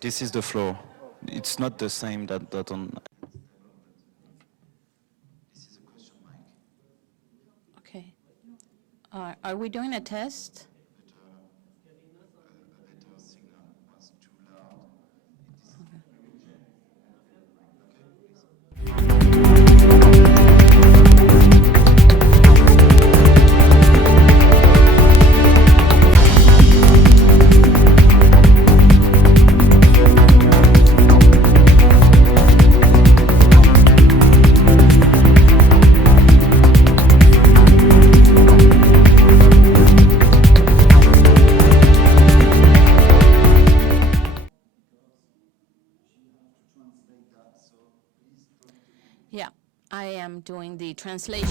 This is the floor. It's not the same that on. Okay. Are we doing a test? Yeah, I am doing the translation.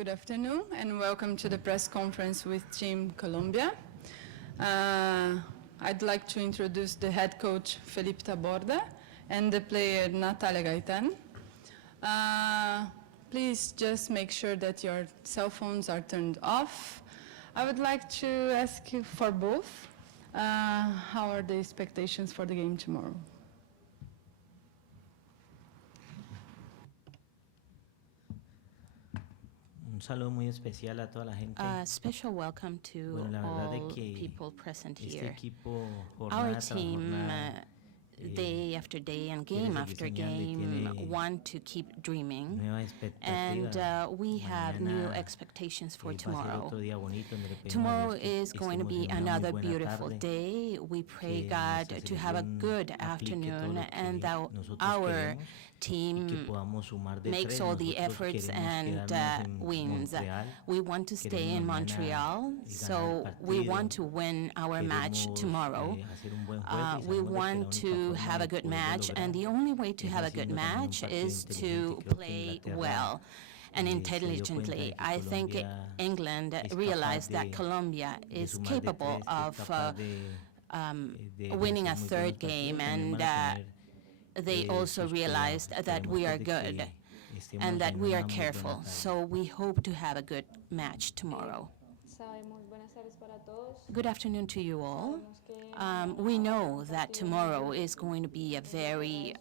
Good afternoon and welcome to the press conference with Team Colombia. I'd like to introduce the head coach Philippa Taborda and the player Natalia Martinez. Please just make sure that your cell phones are turned off. I would like to ask you for both, how are the expectations for the game tomorrow? Un saludo muy especial a toda la gente. A special welcome to Bueno, la verdad es all que people present este here. equipo, Our jornada tras team, jornada, day after day and quiere game seguir after soñando y game, tiene want to keep dreaming. nuevas And expectativas. we have new Mañana, expectations for va a ser tomorrow. otro día bonito donde le pedimos a Tomorrow Dios que is going to estemos be en una muy another buena beautiful tarde, day. We pray que God nuestra to have a selección good aplique todo afternoon lo que and that nosotros our queremos y que team podamos sumar de makes tres. all the Nosotros efforts queremos and quedarnos en wins. Montreal. We want to stay in Queremos mañana Montreal, ganar el so we partido. want to win our match Queremos, tomorrow. hacer un buen juego y We sabemos de que la want única to forma have a de good poderlo match, and the lograr only way to es have a good haciendo también un match partido is to inteligente. Creo que play Inglaterra, well and se dio cuenta intelligently. de que I think Colombia England es capaz realized that de Colombia is sumar de capable tres, que es of capaz de winning a hacer muy third buenos game, partidos. También and van a tener, they also sus realized cuidados. that Esperemos we are pues de good que estemos and that en we una are muy buena careful. tarde. So we hope to have a good match tomorrow. Sabemos, buenas tardes para todos. Good afternoon to you all. Sabemos que We know that tomorrow is going to be a very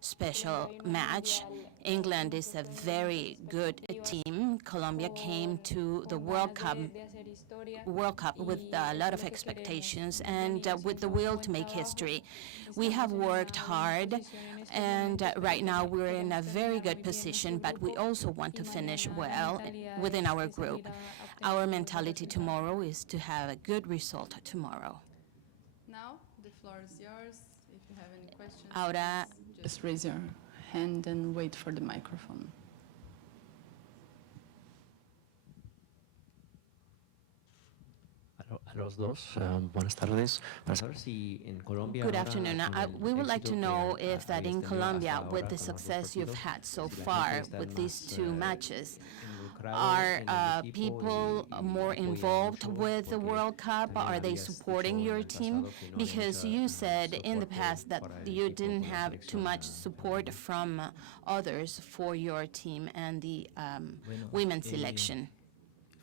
special match. England is a very good team. Colombia came to the World Cup with a lot of expectations and with the will to make history. We have worked hard, and right now we're in a very good position, but we also want to finish well within our group. Our mentality tomorrow is to have a good result tomorrow. Now, the floor is yours. If you have any questions, Ahora, just raise your hand and wait for the microphone. A los dos, buenas tardes. Para saber si en Colombia good ahora, afternoon. con el We would like éxito to que know if that in habéis tenido Colombia, hasta with ahora the con los dos success you've partidos, had so si la far gente está with these más, two matches, involucrado are en el equipo people y more apoyan involved mucho? with the Porque World Cup? también Are they habías supporting dicho en your el team? pasado que no había Because mucha, you said in the soporte past that para el you equipo didn't con la have too selección, much support from others for your team and the Bueno, women's selection.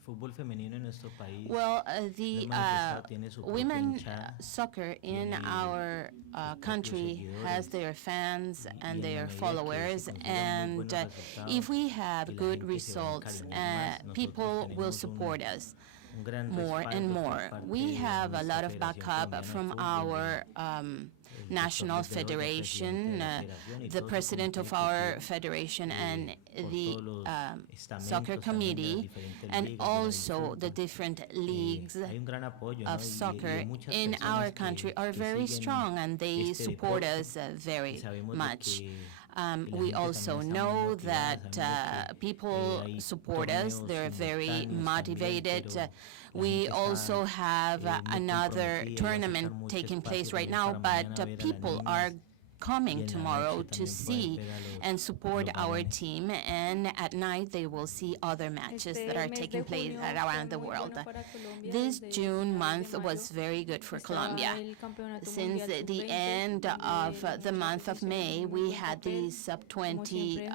Fútbol femenino en nuestro país. Well, lo the he manifestado, tiene su propia women hinchada, soccer in tiene our country has seguidores, their fans y and en la their medida que se followers, consigan muy and buenos resultados, if we have y la good gente se va a results, encariñar más, nosotros people will tenemos support us un gran more respaldo and por more. parte We de have a nuestra lot of Federación backup Colombiana de from Fútbol, our del national Director General, del federation, presidente de la federación y the todo su president of comité our ejecutivo, federation, and por the todos los soccer estamentos también de las committee, diferentes and ligas de la also the fútbol. different leagues Hay un gran apoyo, ¿no? of soccer muchas in personas our country are que very siguen strong, and they este support deporte, us y very sabemos de much. que We also know that people support us. They're very motivated. We also have another tournament taking place right now, but people are coming tomorrow to see and support our team, and at night they will see other matches that are taking place around the world. This June month was very good for Colombia. Since the end of the month of May, we had the sub-20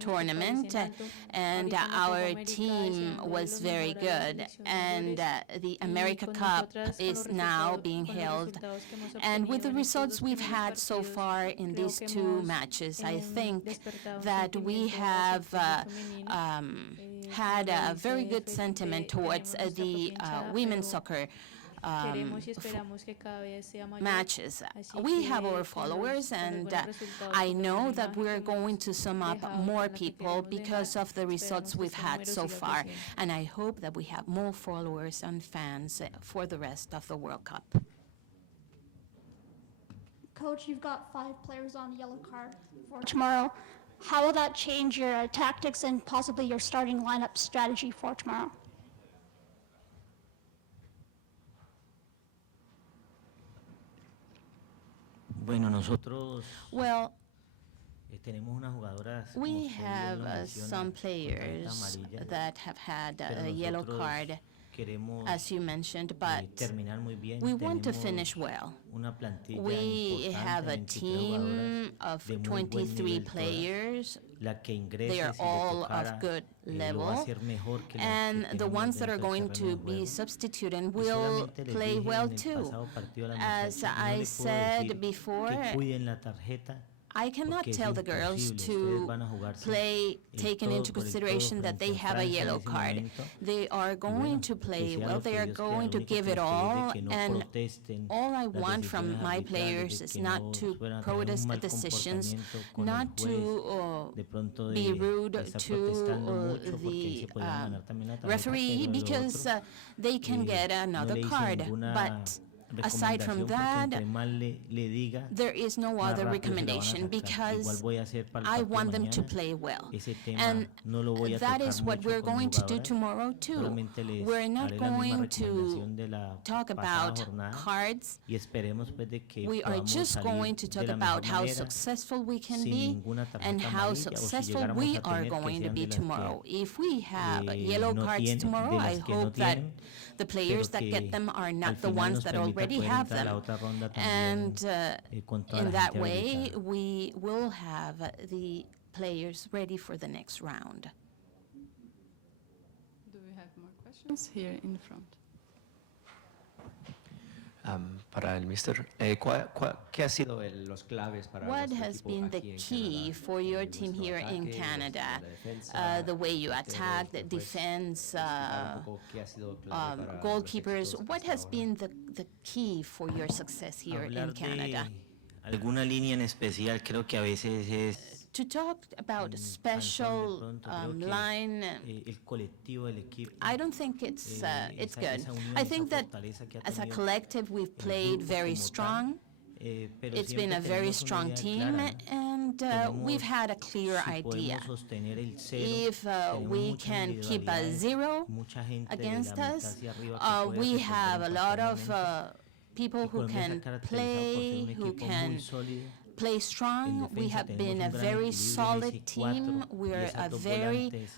tournament, and our team was very good, and the America Cup is now being held. And with the results we've had so far in these two matches, I think that we have had a very good sentiment towards the women's soccer matches. We have our followers, and I know that we're going to sum up more people because of the results we've had so far, and I hope that we have more followers and fans for the rest of the World Cup. Coach, you've got 5 players on yellow card for tomorrow. How will that change your tactics and possibly your starting lineup strategy for tomorrow? Bueno, nosotros Well, tenemos unas jugadoras, como We usted have bien lo menciona, some con tarjeta players amarilla, that have had pero a yellow nosotros card, queremos as you mentioned, but terminar muy bien. we want to Tenemos finish well. una plantilla We have a importante, 23 jugadoras team of de muy buen 23 nivel todas. players. La que ingrese, They are si le all tocara, of good lo va a level, hacer mejor que las que and the tenemos ones that are dentro del going terreno to de be juego. substituted Y will solamente les play dije well en el too. pasado partido a las As muchachas, no I les puedo said decir before, que cuiden la tarjeta, I cannot porque es tell the girls imposible. to Ustedes van a jugarse play el taking todo into por el todo consideration that frente they a have a Francia en yellow ese card. momento. They are Y going bueno, to que play sea well. lo que They are Dios quiera. going Lo to único give que it les pedí all, de que no and protesten all I las want from decisiones my arbitrales, players de is que not no to fueran a tener un protest mal decisions, comportamiento con el not juez, to de pronto be de rude estar to protestando mucho porque ahí the se podían ganar también la tarjeta, referee pero de lo because otro, they can get no another le hice card. ninguna But aside from recomendación, porque entre that, más le diga, there is no más other rápido se la van a recommendation sacar. Igual because voy a hacer para el I partido de want them to mañana. play well. Ese tema And no lo voy a that tocar is what mucho we're con going mis to do jugadoras. tomorrow too. Solamente les We're not haré la misma going to recomendación de la talk pasada about jornada cards. y esperemos pues de que We are podamos just salir going to de talk la mejor about how manera, successful we can sin be ninguna tarjeta and how amarilla, o si successful llegáramos we a are tener, que going to sean be de las tomorrow. If we have que yellow no cards tienen, tomorrow, de I las que no hope that tienen, the players pero that que get them are al not the final ones nos that permita already poder have entrar a la them. otra ronda también, And con toda in la that gente way, habilitada. we will have the players ready for the next round. Do we have more questions here in front? Para el mister, ¿qué ha sido los claves para What nuestro has equipo been the aquí en key Canadá? for your team Nuestro here in ataque, Canada? la defensa, The way you porteros, attack, the después, defense, explicar un poco qué ha sido clave para los goalkeepers. éxitos What hasta has ahora. been the key for your success here in Hablar Canada? de alguna línea en especial creo que a veces es To talk about a cansón de special pronto, creo que, line, el colectivo del equipo, I don't think it's esa good. unión, I esa think that fortaleza que ha as a tenido collective we've el played grupo very como tal, strong. pero It's been siempre a very tenemos una strong idea team, clara, and we've had a clear si idea. podemos sostener el cero, If tenemos we muchas can keep a individualidades, zero mucha gente de la against mitad us, hacia arriba que puede we resolver have a en lot cualquier of momento. people Y who Colombia se can ha caracterizado por ser play, un who equipo can muy sólido. play En strong. We defensa have tenemos been un a gran very equilibrio en solid ese team. cuatro, y We're esas a dos very volantes,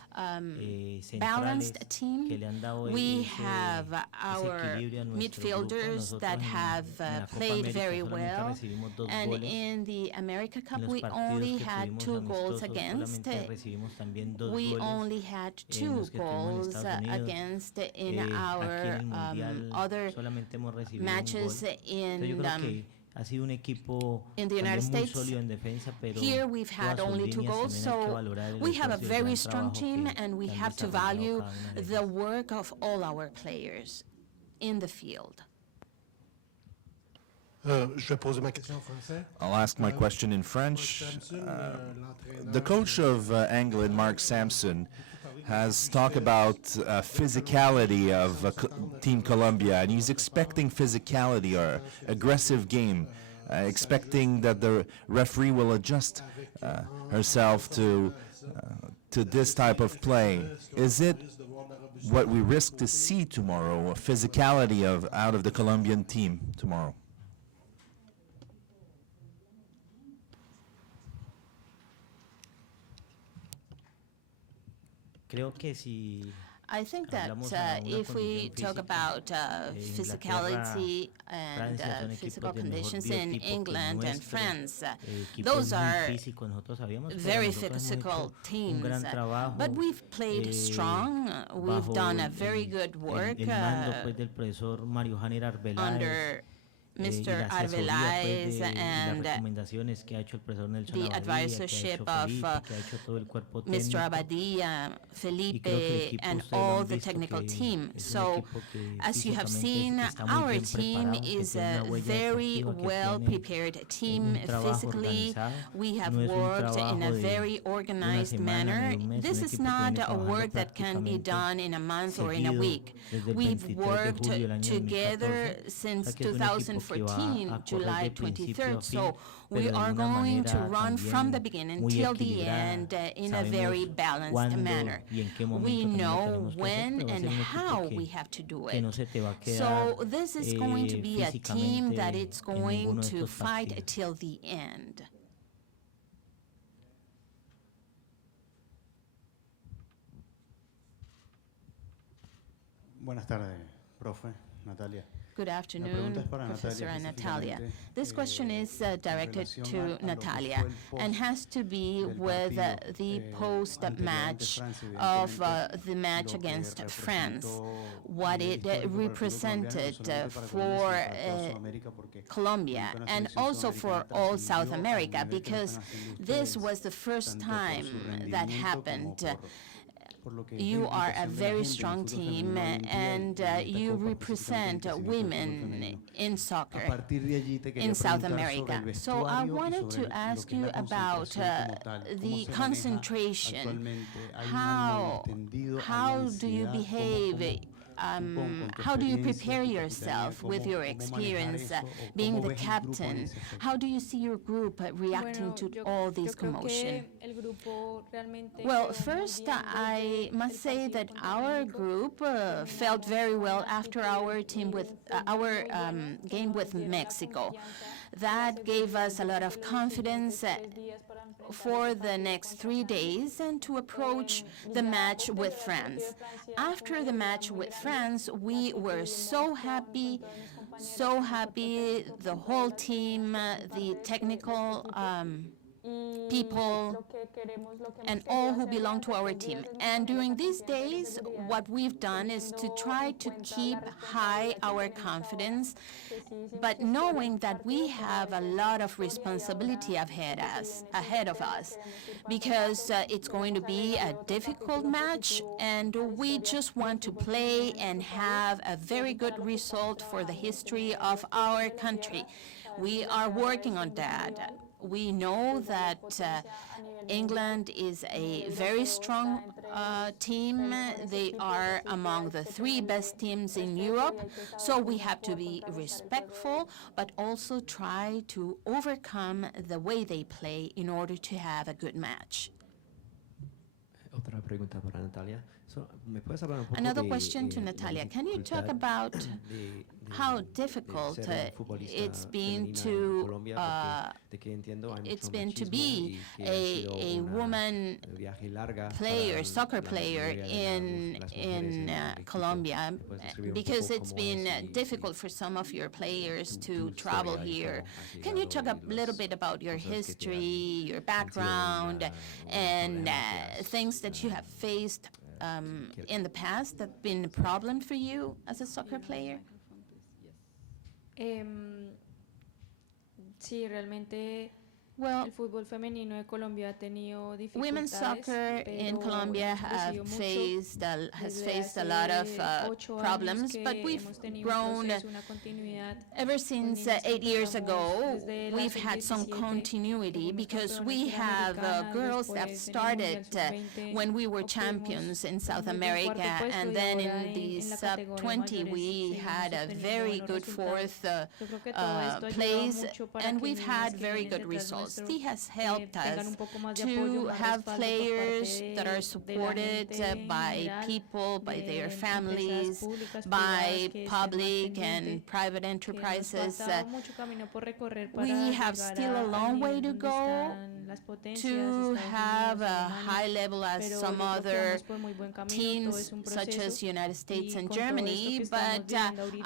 balanced centrales team. que le han dado We ese have our equilibrio a nuestro grupo. midfielders Nosotros that have en la Copa played América very solamente well. recibimos 2 And goles. in the America Cup, En los we partidos only que had tuvimos 2 goals amistosos against. solamente recibimos también 2 We goles. only had en 2 los que estuvimos en goals Estados Unidos. against in Aquí en our el Mundial other solamente hemos recibido matches un gol. Entonces yo in creo que ha sido un equipo in the United también muy States. sólido en defensa, pero Here we've had todas sus only 2 líneas goals, también hay que so valorar el we have a esfuerzo y el very gran strong trabajo team, que and we han have to desarrollado value cada una de the ellas. work of all our players in the field. Je vais poser ma question en français. I'll ask my question in French. The coach of England, Mark Sampson, has talked about physicality of Team Colombia, and he's expecting physicality or aggressive game, expecting that the referee will adjust herself to this type of play. Is it what we risk to see tomorrow, a physicality out of the Colombian team tomorrow? Creo que si I think that hablamos a una if we condición talk física, about physicality and Francia son physical equipos de mejor conditions in biotipo que England and nuestro, France, equipos those muy are físicos, nosotros sabíamos, pero very nosotros hemos physical hecho un teams. gran trabajo, But we've played strong. We've bajo done a very good work el mando pues, del profesor Mario Janer Arbeláez, under y Mr. la asesoría, pues, Arbeláez de las and recomendaciones que ha hecho el profesor Nelson the Abadía, advisorship que ha of hecho Philippa, que ha hecho todo el cuerpo Mr. técnico. Abadia, Y creo que el Felipe, equipo and ustedes lo all han the visto technical que team. es un So, equipo que as you have físicamente seen, está muy our bien team preparado, que is tiene a una huella very deportiva, que well tiene prepared team un trabajo physically. organizado. We have No es un worked in a trabajo de very una organized semana manner. ni un mes, This un is equipo que not viene a trabajando work that can be prácticamente done in a month or in a seguido week. desde el We've 23 de worked julio del año together 2014. since O sea que es un equipo que va a 2014, correr July de principio a 23rd. fin, So we pero de are una going to manera run from the también beginning muy till the equilibrada. end in a very Sabemos balanced cuándo manner. y en qué momento We también lo know tenemos que hacer, when pero va a and ser un how equipo we have to do que no it. se te va a quedar So this is going to be a team that físicamente it's en going ninguno de to estos fight partidos. till the end. Buenas tardes, profe, Natalia. Good afternoon, Professor and Natalia. This question is directed to Natalia and has to be with the post-match of the match against France, what it represented for Colombia and also for all South America, because this was the first time that happened. You are a very strong team, and you represent women in soccer in South America. So I wanted to ask you about the concentration. How do you behave? How do you prepare yourself with your experience being the captain? How do you see your group reacting to all this commotion? Well, first, I must say that our group felt very well after our game with Mexico. That gave us a lot of confidence for the next 3 days and to approach the match with France. After the match with France, we were so happy, the whole team, the technical people, and all who belong to our team. And during these days, what we've done is to try to keep high our confidence, but knowing that we have a lot of responsibility ahead of us, because it's going to be a difficult match, and we just want to play and have a very good result for the history of our country. We are working on that. We know that England is a very strong team. They are among the 3 best teams in Europe, so we have to be respectful, but also try to overcome the way they play in order to have a good match. Otra pregunta para Natalia. Another question to Natalia. Can you talk about how difficult it's been to be a woman player, soccer player in Colombia, because it's been difficult for some of your players to travel here. Can you talk a little bit about your history, your background, and things that you have faced in the past that have been a problem for you as a soccer player? Sí, realmente Well, el fútbol femenino de Colombia ha tenido dificultades. women's soccer in Colombia has faced a lot of problems, but we've grown ever since 8 years ago. We've had some continuity because we have girls that started when we were champions in South America, and then in the sub-20 we had a very good 4th place, and we've had very good results. This has helped us to have players that are supported by people, by their families, by public and private enterprises. We have still a long way to go to have a high level as some other teams, such as United States and Germany, but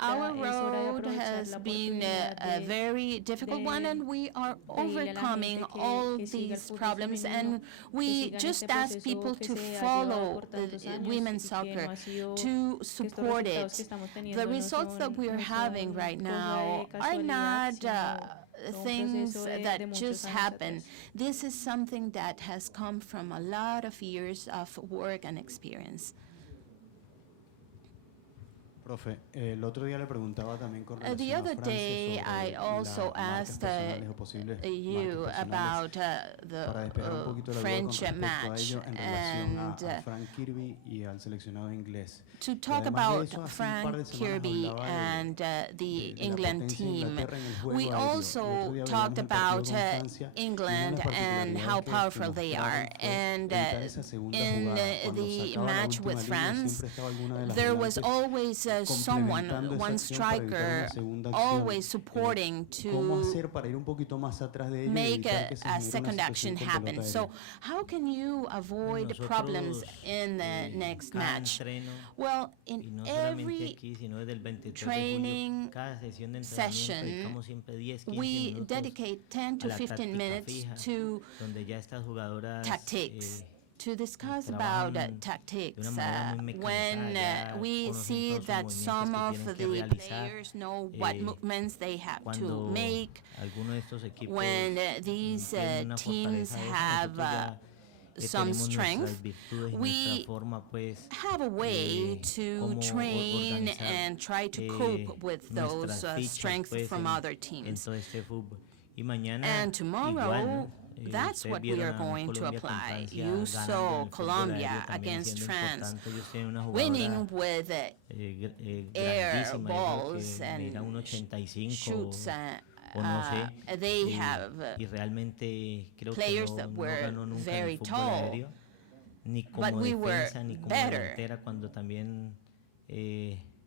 our road has been a very difficult one, and we are overcoming all these problems, and we just ask people to follow women's soccer, to support it. The results that we are having right now are not things that just happen. This is something that has come from a lot of years of work and experience. Profe, el otro día le preguntaba también con relación The other a Francia day, sobre I also las marcas asked personales o posibles you marcas about personales para despejar un poquito la duda con French respecto a match ello en relación and a Frank Kirby y al seleccionado inglés. to Y talk además de about eso, hace un par Frank de semanas Kirby hablaba and the de la England potencia de team. Inglaterra en el juego We aéreo. El otro also día talked veíamos el partido about con Francia y England una de las and how particularidades powerful que they mostraron are. fue And evitar esa segunda in jugada. Cuando the sacaba la match última with línea, France, siempre estaba alguna de las there was volantes always someone, complementando esa one acción para evitar striker, una segunda always acción. supporting ¿Cómo to hacer para ir un poquito más atrás de ello y make evitar que se a genere una second action situación con happen? pelota So aérea? how can you avoid problems in the next cada match? entreno, Well, y in no solamente every aquí, sino desde el 23 de training julio, cada sesión de entrenamiento session, dedicamos siempre 10, 15 we minutos dedicate 10 a to la 15 táctica minutes fija, to donde ya estas jugadoras tactics, to discuss about trabajan tactics. de una manera muy When mecanizada, ya we conocen see todos los that movimientos some que of tienen que the realizar, players know what movements they have to cuando make, alguno de estos equipos when these tiene una teams fortaleza de esa, have nosotros ya some tenemos strength, nuestras virtudes y we nuestra forma, pues, have a way to cómo train organizar, and try to cope with those nuestras fichas, strengths pues, from en other teams. todo este fútbol. Y mañana And tomorrow, igual, ¿no? that's Ustedes what we vieron are a going to Colombia con apply. Francia You ganando saw en el fútbol Colombia aéreo, también against siendo France importante. Ellos tienen una winning jugadora with air grandísima, yo creo balls que and medirá un 85 shoots. o no sé, They have y realmente creo que players no, that no were ganó nunca en very el fútbol tall, aéreo, ni but como we were defensa, ni como better delantera, cuando también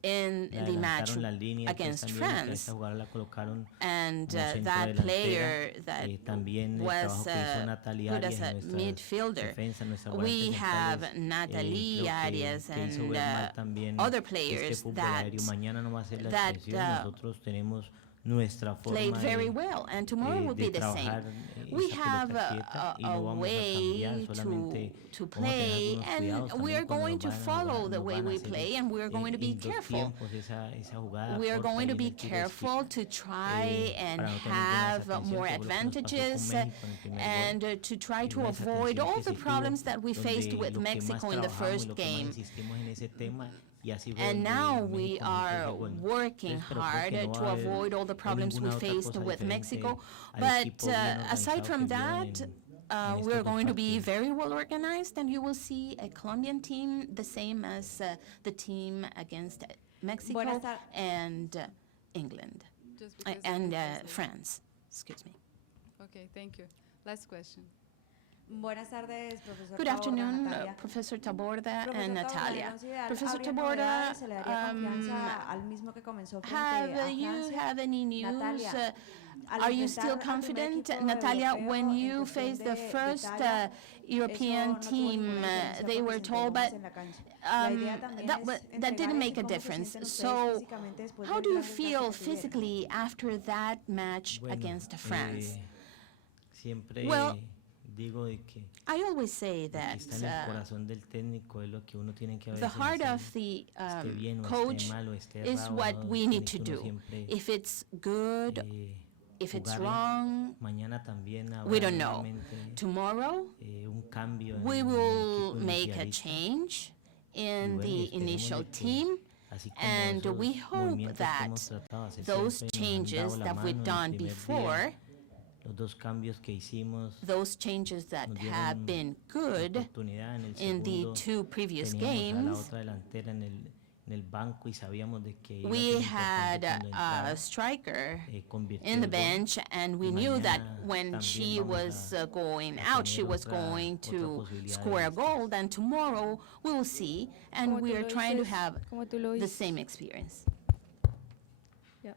in le the match adelantaron la línea, against también que a France. esa jugadora la colocaron And como centro that delantera, player that también el was trabajo que hizo Natalia put as Arias a en nuestra midfielder. defensa, nuestras We volantes have centrales, Natalie creo Arias que hizo and ver mal también other este players fútbol that aéreo. Mañana no va a ser la that, excepción, nosotros tenemos nuestra played forma very well, and tomorrow will de be the same. trabajar We esa have pelota quieta y a no vamos a way cambiar, solamente to vamos a tener play, algunos and cuidados we are también cuando going nos to vayan a follow jugar, the nos way van a we hacer play, and we are going to be en dos careful. tiempos esa jugada We are corta going y to en be el tiro careful esquina. to try and Para no tener ninguna have desatención, more que fue lo que nos pasó con advantages México en el primer gol. and to try to Una avoid desatención all que the sí tuvo, problems that we faced donde with lo que más Mexico in the trabajamos y first lo que más game. insistimos en ese tema, y así fue And donde now we México marcó are ese gol, ¿no? working Entonces, pero creo hard que no to va a haber avoid all the problems we ninguna otra faced cosa with diferente Mexico. al But equipo bien aside organizado from que vieron that, en we are estos dos going to be partidos. very well organized, and you will see a Colombian team the same as the team against Mexico Buenas tar- and England Just because of and the translation. France. Excuse me. Okay, thank you. Last question. Buenas tardes, profesor. Good Taborda, afternoon, Natalia. Professor Taborda Profesor and Taborda, Natalia. ¿no sería Professor habría Taborda, novedades? ¿Se le daría confianza al mismo que comenzó frente have a you Francia? have any news? Natalia, al Are you enfrentar still al primer confident, equipo Natalia? europeo When en you cuestión faced the de first Italia, European eso no tuvo team, ninguna diferencia they porque were se told, but entregó más en la cancha. La idea también es that entregar didn't eso. make a ¿Cómo se difference. sienten ustedes So, físicamente después how del do you gran desgaste feel que tuvieron? physically after that match Bueno, against France? Siempre Well, digo de que I always say lo que that está en el corazón del técnico es lo que uno tiene que a the veces heart hacer, of the esté bien o coach esté mal o esté is errado, what ¿no? we need Tiene to que uno do. siempre, If it's good, if it's jugarla. wrong, Mañana también we habrá don't know. nuevamente, Tomorrow, un cambio en we el will equipo make a inicialista. change in bueno, the y esperemos initial de que, team, así como and esos we hope movimientos que that hemos tratado de hacer those siempre nos han changes dado la that mano we've en el done primer before, día. Los dos cambios que hicimos those changes that nos have dieron been la good oportunidad. En el in the segundo two previous teníamos a la games, otra delantera en el banco y sabíamos de que iba a we ser importante had cuando a entrara, striker convirtió in the el gol. bench, and we knew that Mañana when también she vamos was going a out, she tener was going otra to posibilidad de score a estas. goal, and tomorrow we will see, and Como we tú are lo trying to dices, have como tú lo the dices. same experience. Ya.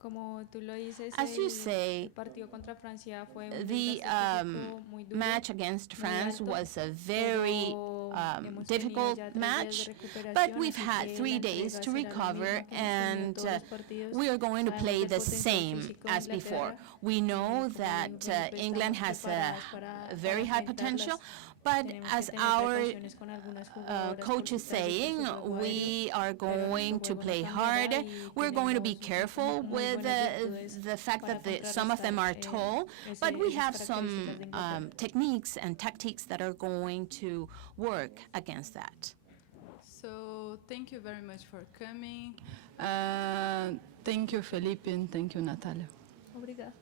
Como tú lo dices, As you el say, partido contra Francia fue un the desgaste físico muy duro, match against muy France alto, was a very pero hemos tenido difficult ya 3 días de match, recuperación, but we've así had que 3 la days entrega to será la recover, misma que hemos tenido en and todos los partidos. we are going to Sabemos play del the potencial same físico de as before. Inglaterra, We know como that siempre England estamos has a preparadas para very high potential, but tenemos que as tener our precauciones con algunas jugadoras coach por is su trágico saying, juego aéreo, we are pero going nuestro to juego play no hard. cambiará y We're going to be tenemos careful muy with buenas virtudes the fact para that some of them are tall, contrarrestar, but we esas have características some de Inglaterra. techniques and tactics that are going to work against that. So thank you very much for coming. Thank you, Philippa, and thank you, Natalia. Obrigada.